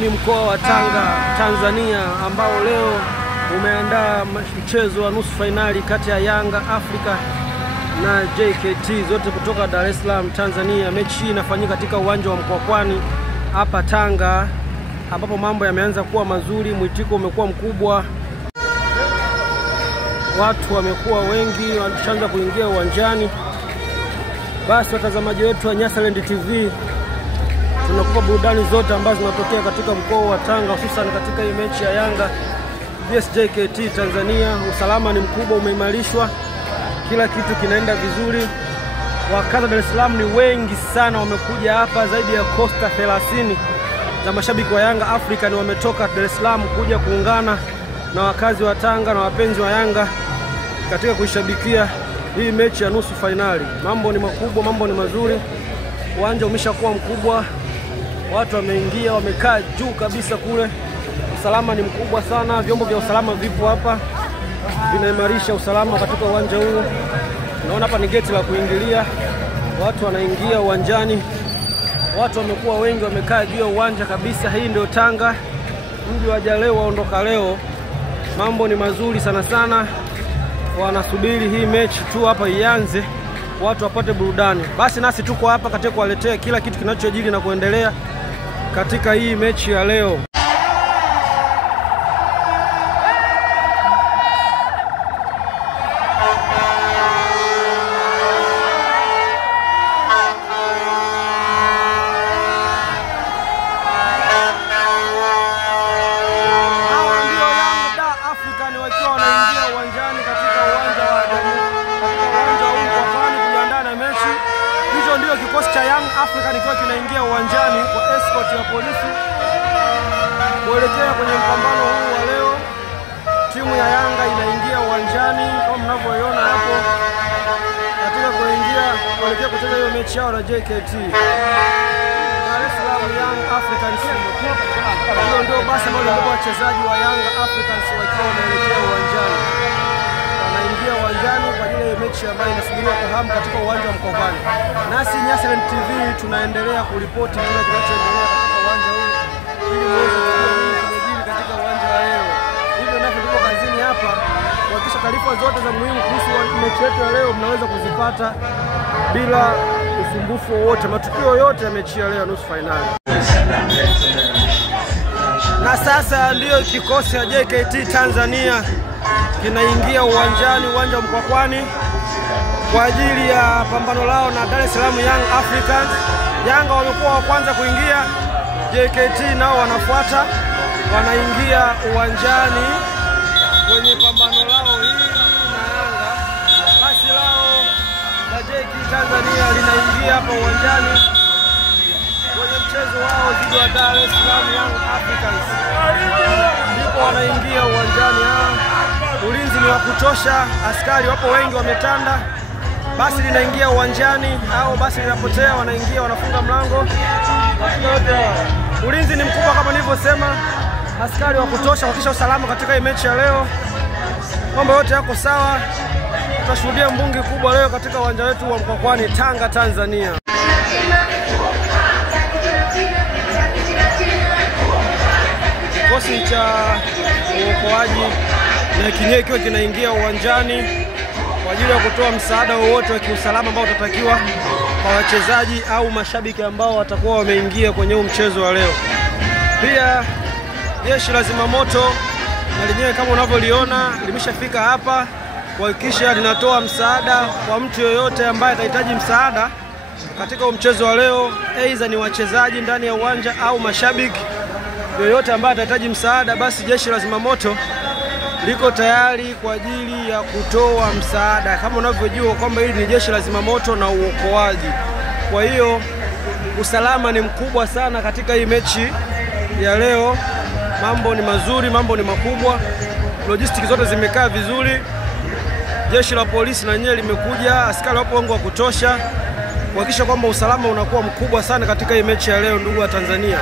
ni mkoa wa Tanga, Tanzania, ambao leo umeandaa mchezo wa nusu fainali kati ya Yanga Africa na JKT, zote kutoka Dar es Salaam, Tanzania. Mechi hii inafanyika katika uwanja wa Mkwakwani hapa Tanga, ambapo mambo yameanza kuwa mazuri, mwitiko umekuwa mkubwa, watu wamekuwa wengi, wanaanza kuingia uwanjani. Basi watazamaji wetu wa Nyasaland TV, tunakupa burudani zote ambazo zinatokea katika mkoa wa Tanga, hususan katika hii mechi ya Yanga vs JKT Tanzania. Usalama ni mkubwa, umeimarishwa, kila kitu kinaenda vizuri. Wakazi wa Dar es Salaam ni wengi sana, wamekuja hapa, zaidi ya kosta 30 za mashabiki wa Yanga African wametoka Dar es Salaam kuja kuungana na wakazi wa Tanga na wapenzi wa Yanga katika kuishabikia hii mechi ya nusu fainali. Mambo ni makubwa, mambo ni mazuri, uwanja umeshakuwa mkubwa, watu wameingia, wamekaa juu kabisa kule. Usalama ni mkubwa sana, vyombo vya usalama vipo hapa, vinaimarisha usalama katika uwanja huu. Naona hapa ni geti la kuingilia, watu wanaingia uwanjani, watu wamekuwa wengi, wamekaa juu ya uwanja kabisa. Hii ndio Tanga, mji wa leo waondoka leo. Mambo ni mazuri sana sana, wanasubiri hii mechi tu hapa ianze, watu wapate burudani. Basi nasi tuko hapa katika kuwaletea kila kitu kinachojiri na kuendelea katika hii mechi ya leo. Kikosi cha Young African kikiwa kinaingia uwanjani kwa escort ya polisi kuelekea kwenye mpambano huu wa leo. Timu ya Yanga inaingia uwanjani kama mnavyoiona hapo, katika kuelekea kucheza hiyo mechi yao na JKT. Dar es Salaam Young Africans. Hiyo ndio basi ambao ndio wachezaji wa Young Africans wakiwa wanaelekea uwanjani. Wanaingia uwanjani kwa ajili ya mechi ambayo inasubiriwa kwa hamu katika uwanja wa Mkwakwani. Nasi Nyasaland TV tunaendelea kuripoti kile kinachoendelea katika uwanja huu ili muweze kujua nini kimejiri katika uwanja wa leo. Hivyo navyo tuko kazini hapa kuhakikisha taarifa zote za muhimu kuhusu mechi yetu ya leo mnaweza kuzipata bila usumbufu wowote, matukio yote ya mechi ya leo nusu fainali. Na sasa ndiyo kikosi cha JKT Tanzania kinaingia uwanjani, uwanja wa Mkwakwani kwa ajili ya pambano lao na Dar es Salaam Young Africans. Yanga wamekuwa wa kwanza kuingia, JKT nao wanafuata, wanaingia uwanjani kwenye pambano lao hili na Yanga. Basi lao la JKT Tanzania linaingia hapa uwanjani kwenye mchezo wao dhidi ya Dar es Salaam Young Africans. Ndipo wanaingia uwanjani. Ulinzi ni wa kutosha, askari wapo wengi wametanda. Basi linaingia uwanjani au basi linapotea, wanaingia, wanafunga mlango. Ulinzi ni mkubwa kama nilivyosema, askari wa kutosha kuhakikisha usalama katika hii mechi ya leo. Mambo yote yako sawa. Tutashuhudia mbungi kubwa leo katika uwanja wetu wa Mkwakwani, Tanga, Tanzania. Kikosi cha uokoaji na kinyewe kiwe kinaingia uwanjani kwa ajili ya kutoa msaada wowote wa kiusalama ambao utatakiwa kwa wachezaji au mashabiki ambao watakuwa wameingia kwenye huu mchezo wa leo. Pia jeshi la zimamoto na lenyewe kama unavyoliona limeshafika hapa kuhakikisha linatoa msaada kwa mtu yoyote ambaye atahitaji msaada katika huu mchezo wa leo, aidha ni wachezaji ndani ya uwanja au mashabiki yoyote ambaye atahitaji msaada. Basi jeshi la zimamoto liko tayari kwa ajili ya kutoa msaada. Kama unavyojua kwamba hili ni jeshi la zimamoto na uokoaji. Kwa hiyo usalama ni mkubwa sana katika hii mechi ya leo. Mambo ni mazuri, mambo ni makubwa, logistics zote zimekaa vizuri. Jeshi la polisi na nyewe limekuja, askari wapo wengi wa kutosha kuhakikisha kwamba usalama unakuwa mkubwa sana katika hii mechi ya leo, ndugu wa Tanzania.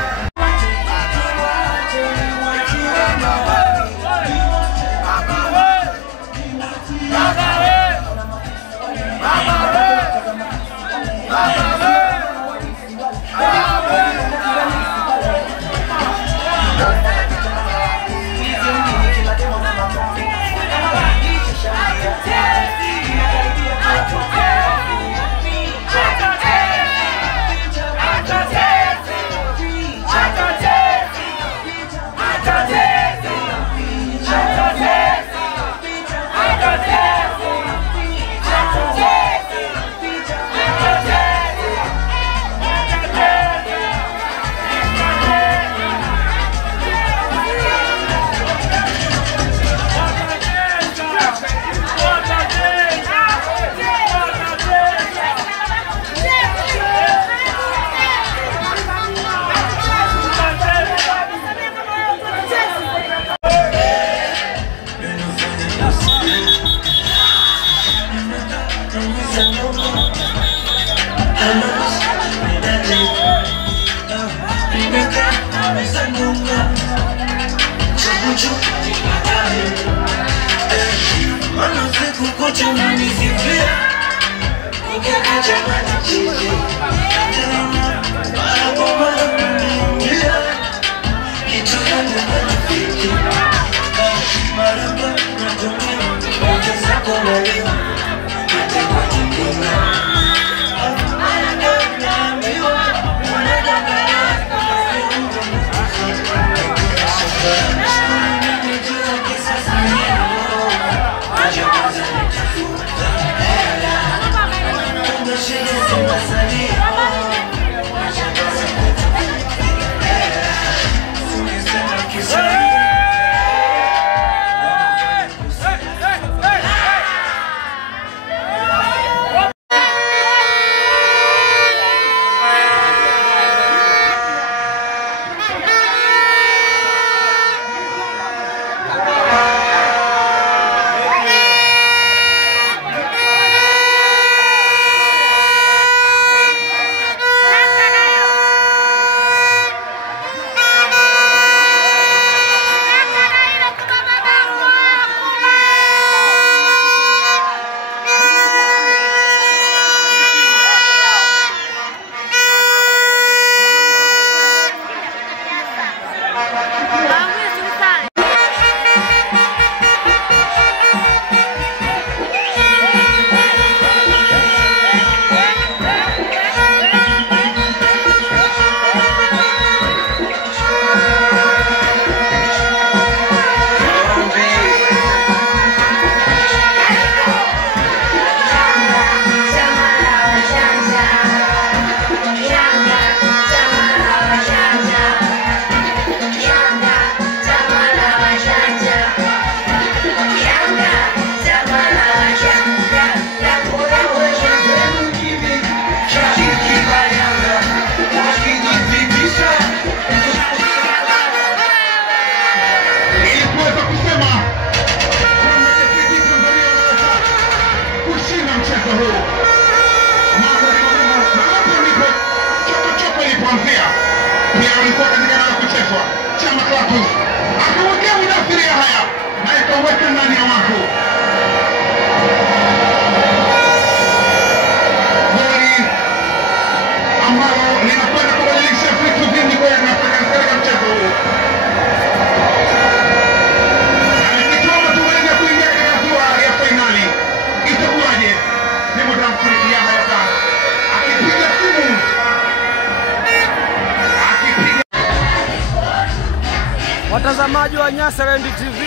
Watazamaji wa Nyasaland TV,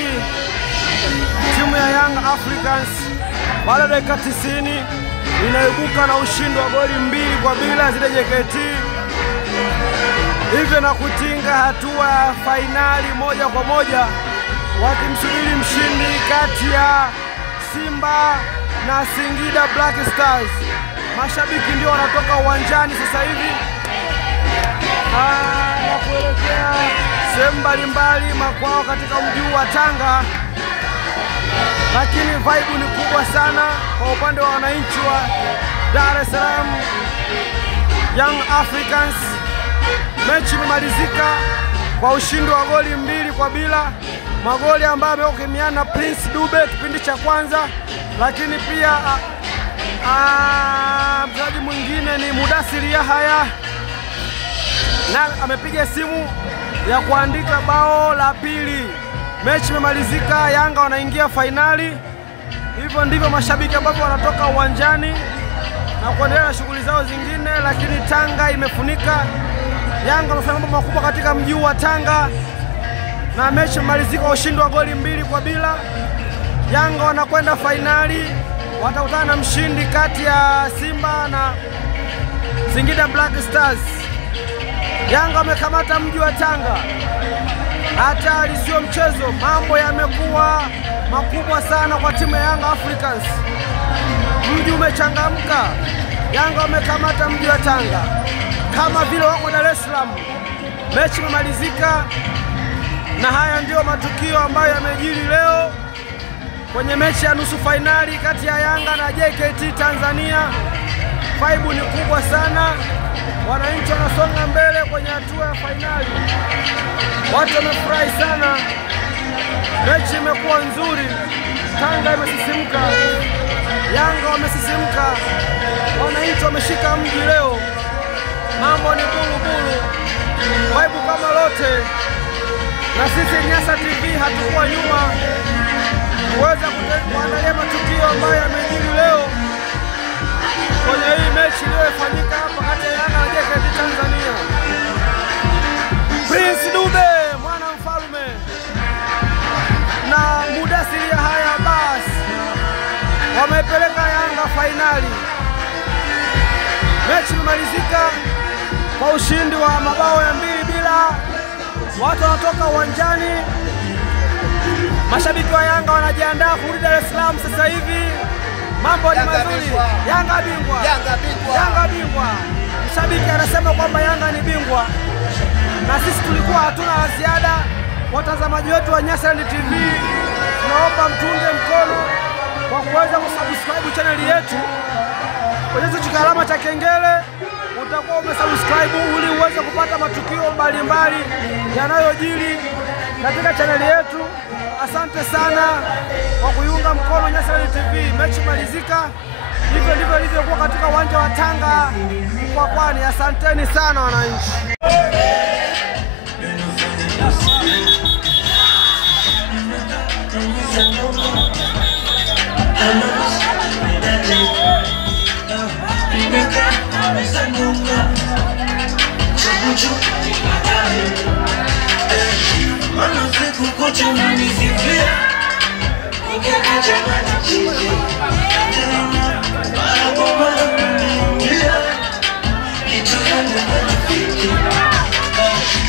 timu ya Young Africans baada ya dakika 90 inaibuka na ushindi wa goli 2-0 zile JKT, hivyo na kutinga hatua ya fainali moja kwa moja, wakimsubiri mshindi kati ya Simba na Singida Black Stars. Mashabiki ndio wanatoka uwanjani sasa hivi na kuelekea sehemu mbalimbali makwao katika mji wa Tanga, lakini vibe ni kubwa sana kwa upande wa wananchi wa Dar es Salaam. Young Africans, mechi imemalizika kwa ushindi wa goli 2-0, magoli ambayo yamekimiana Prince Dube kipindi cha kwanza, lakini pia mchezaji mwingine ni Mudathiri Yahya na amepiga simu ya kuandika bao la pili. Mechi imemalizika, Yanga wanaingia fainali. Hivyo ndivyo mashabiki ambao wanatoka uwanjani na kuendelea na shughuli zao zingine, lakini Tanga imefunika. Yanga wanafanya mambo makubwa katika mji wa Tanga na mechi imemalizika kwa ushindi wa goli 2-0. Yanga wanakwenda fainali, watakutana na mshindi kati ya Simba na Singida Black Stars. Yanga wamekamata mji wa Tanga, hatari sio mchezo. Mambo yamekuwa makubwa sana kwa timu ya Young Africans. Mji umechangamka, Yanga wamekamata mji wa Tanga kama vile wako Dar es Salaam. Mechi imemalizika na haya ndio matukio ambayo yamejiri leo. kwenye mechi ya nusu fainali kati ya Yanga na JKT Tanzania. Vibe ni kubwa sana, wananchi wanasonga mbele kwenye hatua ya fainali. Watu wamefurahi sana, mechi imekuwa nzuri. Tanga imesisimka, Yanga wamesisimka, wananchi wameshika mji leo. Mambo ni bulubulu, vibe kama lote. Na sisi Nyasa TV hatukuwa nyuma kuweza kuandalia matukio ambayo yamejiri leo kwenye hii mechi iliyofanyika hapa kati ya Yanga na JKT Tanzania. Prince Dube mwana mfalme na Mudathir Yahya Abbas wamepeleka Yanga fainali. Mechi imemalizika kwa ushindi wa mabao ya 2-0. Watu wanatoka uwanjani. Mashabiki wa Yanga wanajiandaa kurudi Dar es Salaam sasa hivi. Mambo ni mazuri. Yanga bingwa. Yanga bingwa. Mshabiki anasema kwamba Yanga ni bingwa. Na sisi tulikuwa hatuna la ziada. Watazamaji wetu wa Nyasaland TV, tunaomba mtunge mkono kwa kuweza kusubscribe channel yetu. Kwenye kialama cha kengele utakuwa umesubscribe ili uweze kupata matukio mbalimbali yanayojiri katika channel yetu. Asante sana kwa kuiunga mkono Nyasaland TV. Mechi malizika. Hivyo ndivyo ilivyokuwa katika uwanja wa Tanga Mkwakwani. Asanteni sana wananchi.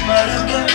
Maramba,